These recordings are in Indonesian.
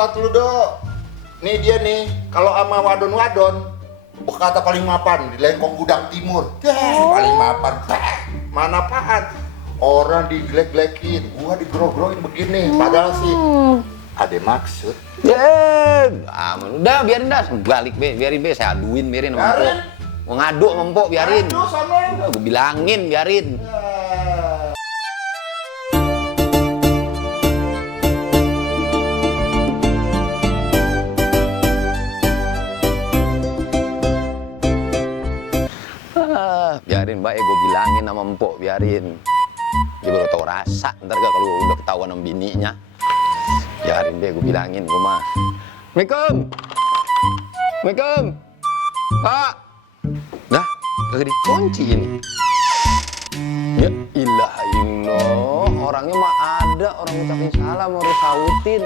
tat lu do. Nih dia nih, kalau sama wadon-wadon, kata paling mapan di Lengkong Gudang Timur. Paling mapan. Mana apaan? Orang digelek-gelekin, gua digrog-grogin begini. Padahal sih ada maksud. Aman. Udah biarin dah, balik biarin saya aduin biarin sama Empok. Mau ngadu sama Empok biarin. Aduh sama. Gue bilangin biarin. Biarin mbak ya, gue bilangin sama Empok biarin. Dia baru tau rasa ntar gak kalau udah ketahuan sama bininya. Biarin deh, gue bilangin gue mah. Assalamualaikum. Assalamualaikum. Pak. Dah, kagak dikunci ini. Ya ilah illallah, orangnya mah ada, orang ngucapin salam harus sautin.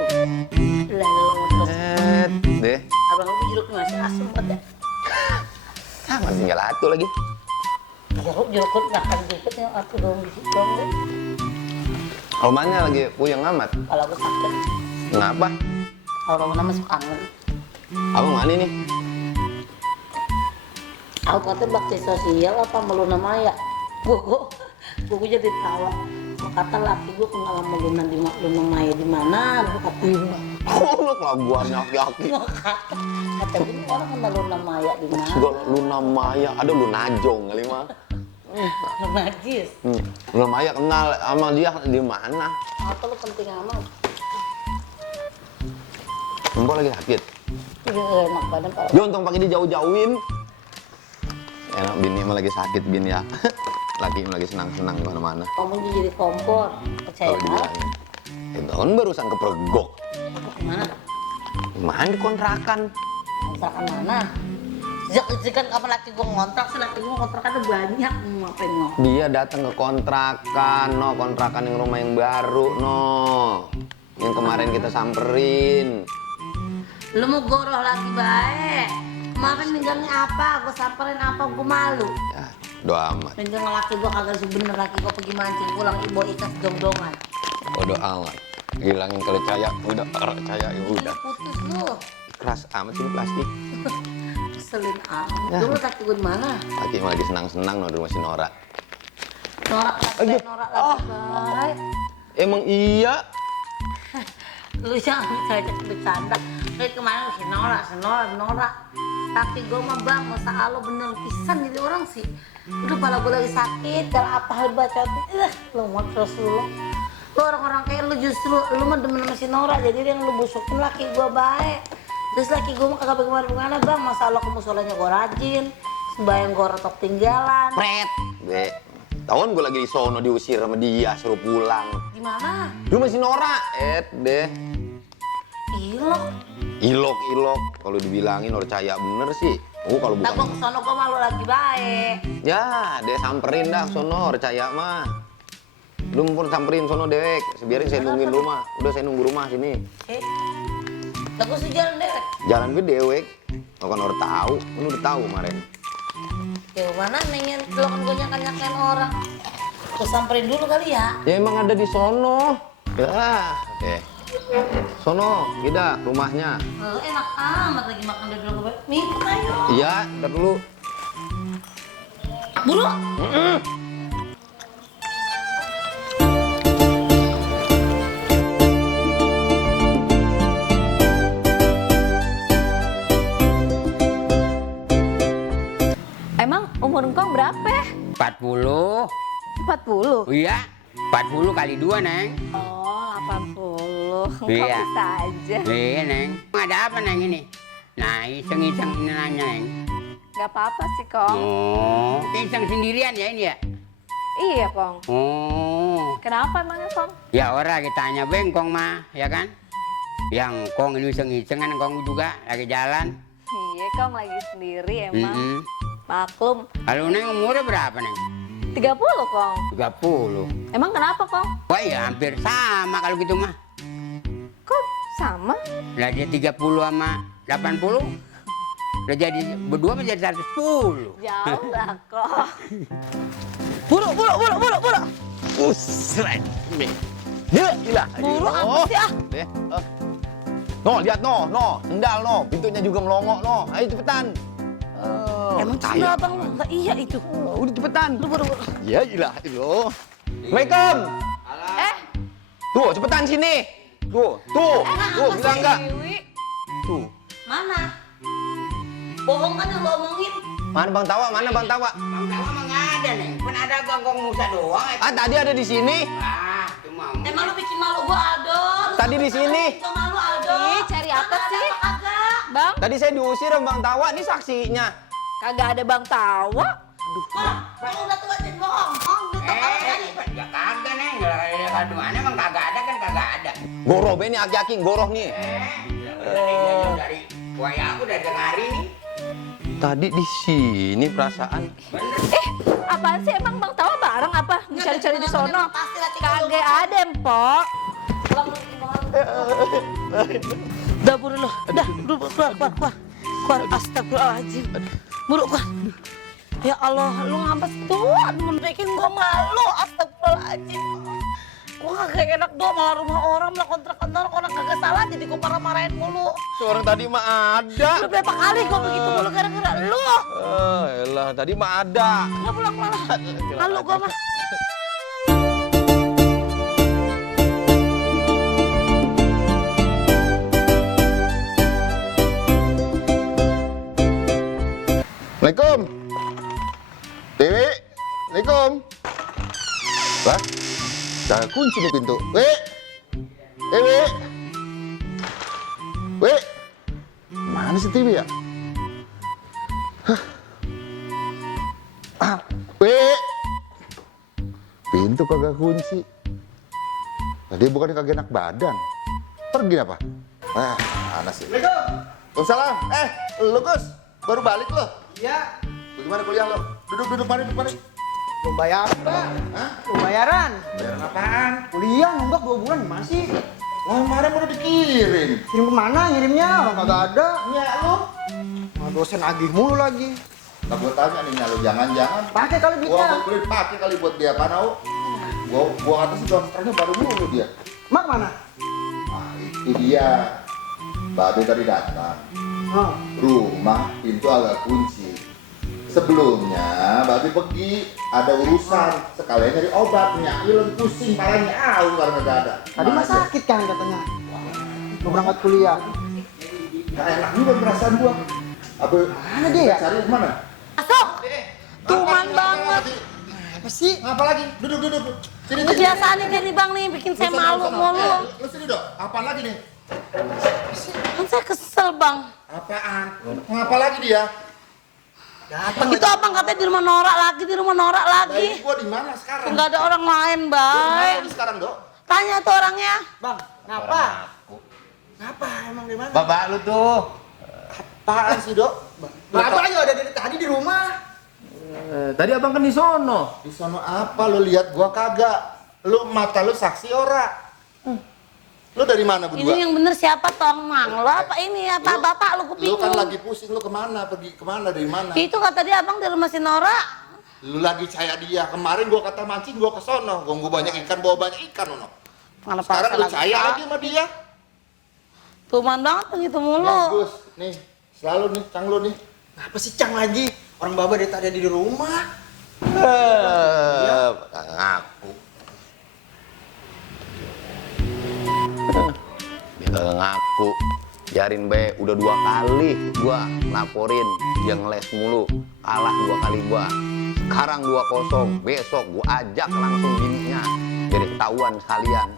Lah lo terus. Deh. Abang lu jeruk masih asem banget ya. Ah, masih tinggal satu lagi. Jeruk makan dikit ya, aku dong di situ dong. Romannya lagi puyeng amat. Kalau aku sakit, Kenapa? kalau Romana masuk kangen. Abang mana nih? Aku kata bakti sosial apa Luna Maya. Gue jadi tawa. Gue kata laki gue kenal sama Luna Maya di mana? Gue kata Oh, lu kelaguannya aki-aki. kata gue orang kenal Luna Maya di mana? Juga Luna Maya, ada Luna Jong kali mah. Najis. Luna Maya kenal sama dia di mana? Apa lu penting amat? Empok lagi sakit. Iya enak badan kalau. Ya untung pakai dijauh-jauhin. Enak bini mah lagi sakit bini ya. Laki mah lagi senang-senang di mana-mana. Kamu jadi kompor, percaya Kalau nggak? dibilangin. Itu kan barusan kepergok. Gimana? Mana di kontrakan? Kontrakan mana? Sejak kan kapan laki gue ngontrak sih, laki gue kontrakannya banyak. Ngapain ngomong? Dia datang ke kontrakan, no, kontrakan yang rumah yang baru, no. Yang kemarin kita samperin. Lu mau goroh lagi baik. Kemarin ninggangnya apa? Gue samperin apa? Gue malu. Ya, doa amat. Ninggang laki gue kagak sebener, laki gue pergi mancing pulang ibu ikas dong-dongan. Bodoh amat. Hilangin kepercaya, udah percaya ya udah. Putus lu. Keras amat sih plastik. Keselin amat. Ya. Dulu laki gue di mana? Laki mah lagi senang-senang no di rumah si Nora. Norak lagi, norak lagi baik. Emang iya? Lu jangan ngajak bercanda. Kayak kemarin si Nora. Tapi gue mah bang, masa Allah bener pisan jadi orang sih. Udah pala gue lagi sakit, kalau apa hal baca lu mau terus lu. Lu orang-orang kayak lu justru, lu mah demen sama si Nora, jadi yang lu busukin laki gue baik. Terus laki gue mah kagak bagaimana bang, masa Allah kemusolannya gue rajin, sembayang gue retok tinggalan. Pret. Be. Tahun gue lagi di sono diusir sama dia, suruh pulang. Di mana? Di rumah si Nora. Deh. Ilok. Kalau dibilangin orang percaya bener sih. Kalau Tak gue bukan. kesono gue malu lagi baik. Ya, deh samperin dah sono percaya mah. Lu pun samperin sono dewek. Biarin saya nungguin rumah. Udah saya nunggu rumah sini. Tak gue sejalan deh. Jalan gue dewek. Lo kan orang tahu. Lu udah tahu kemarin. Ya mana nengen lo kan gue nyangkan orang. Gue samperin dulu kali ya. Ya emang ada di sono. Ya, oke. Sono, kita rumahnya. Enak amat lagi makan dari dulu gue. Mikir ayo. Iya, ntar dulu. Buru. Emang umur engkong berapa? 40. 40? Iya, 40 kali 2, Neng. Oh, 80. Kok Iya. bisa aja? Iya, Neng. Ada apa, Neng, ini? Nah, iseng-iseng ini nanya, Neng. Gak apa-apa sih, Kong. Oh, iseng sendirian ya ini ya? Iya, Kong. Oh, Kenapa emangnya, Kong? ya orang kita tanya bengkong mah, ya kan? Yang kong ini iseng-iseng kan kong juga lagi jalan. Iya, Kong lagi sendiri emang. Mm-mm. Maklum. Kalau Neng umurnya berapa, Neng? 30, Kong. 30. Emang kenapa, Kong? Wah, ya hampir sama kalau gitu mah. Kok sama? Lah dia 30 sama 80. Udah jadi berdua menjadi 110. Jauh lah, Kong. Buru. Usret. Ya, ilah. Buru apa sih, ah? Deh. No, lihat no, sendal no, pintunya juga melongok no. Ayo cepetan. Emang sendal abang lu? Lah iya itu. Udah cepetan. Buru. Ya ilah itu. Assalamualaikum. Tuh, cepetan sini. Tuh, bilang enggak? Tuh. Mana? Bohong kan yang lo omongin. Mana Bang Tawa? Bang Tawa mah nggak ada nih. Kan ada gongkong Musa doang. Ah, tadi ada di sini. Ah, cuma. Emang lu bikin malu gua Aldo? Tadi di sini. Bikin malu Aldo? Ih, cari apa Mana sih? ada apa kagak? Bang, Tadi saya diusir sama Bang Tawa, ini saksinya. kagak ada Bang Tawa. Bang udah tua jadi bohong. Udah tua kali. Ya kagak nih. Kalau mana emang kagak ada kan kagak ada. Goroh be nih aki-aki goroh nih. Dari buaya aku udah dengarin nih. Tadi di sini perasaan. Apaan sih emang Bang Tawa bareng apa? Dicari-cari di sono. Pastilah, Cik. Kagak ada, Empok. Pulang lu bikin bohong. Udah buru lu. Udah, keluar. Astagfirullahaladzim. Buru keluar. Ya Allah, lu ngapa sih tuh? Bikin gua malu. Astagfirullahaladzim. Gua kagak enak doang malah rumah orang malah kontrak-kontrak orang kagak salah jadi gua marah-marahin mulu. Orang tadi mah ada. Udah berapa kali gua begitu mulu gara-gara lu. Elah, tadi mah ada. Udah pulang malah. Malu gua mah. Assalamualaikum. Dewi. Assalamualaikum. Lah, jangan kunci nih pintu. Dewi. Mana sih Dewi ya? Pintu kagak kunci. Tadi bukan kagak enak badan. Pergi apa? Mana sih? Waalaikumsalam. Lu Gus, baru balik lo? Iya, Bagaimana kuliah lo? Duduk mari. belum bayar, Pak. Hah? Belum bayaran. Bayaran apaan? Kuliah nunggak 2 bulan gimana sih? Wah, kemarin udah dikirim. Kirim kemana ngirimnya? Orang kagak ada. Ya lo? Nah, dosen agih mulu lagi. Nah, gue tanya nih, lo jangan-jangan Pakai kali gua duitnya. beli pakai kali buat dia apa tau? Gua kata sih transfernya baru mulu dia. Mak mana? Nah, itu dia. Babe tadi datang. Oh. Rumah pintu agak kunci. Sebelumnya Babe pergi ada urusan sekalian nyari obat, nyakilin pusing palanya karena gak ada. Tadi mah sakit kan katanya. Mau berangkat kuliah. Gak enak juga perasaan gua. Apa? Mana dia ya? Cari kemana? Masuk. Tuman banget. Apa sih? Ngapa lagi? Duduk. Sini. Kebiasaan nih jadi bang nih bikin saya malu mulu. Lu sini dong. Apaan lagi nih? Kan saya kesel bang. Apaan? Ngapa lagi dia? Datang Itu abang katanya di rumah Nora lagi. Bayi gua di mana sekarang? Nggak ada orang lain bang. Mana sekarang, Dok? Tanya tuh orangnya. Bang, ngapa? Ngapa emang di mana? Bapak lu tuh. Apaan sih, Dok? Bapak aja ada dari tadi di rumah. Tadi abang kan di sono. Di sono apa lu lihat gua kagak? Lu mata lu saksi ora? Lu dari mana Ini berdua? yang bener siapa tong mang lo apa ini apa bapak lu Lu kan kupingung. lagi pusing, lu kemana? Pergi kemana? Dari mana? Itu kata dia abang di rumah si Nora. Lu lagi caya dia. Kemarin gua kata mancing, gua ke sono. Gua banyak ikan, bawa banyak ikan, Ono. Mana Sekarang lu lagi, caya Pak? lagi sama dia. Tuman banget begitu mulu. Bagus. Nih, selalu nih, cang lu nih. Apa sih Cang lagi? Orang Baba dari tadi di rumah. Ngaku. Dia kagak ngaku. Biarin be, udah 2 kali gua laporin dia ngeles mulu. Kalah 2 kali gua. Sekarang 2-0. Besok gua ajak langsung bininya. Jadi ketahuan sekalian.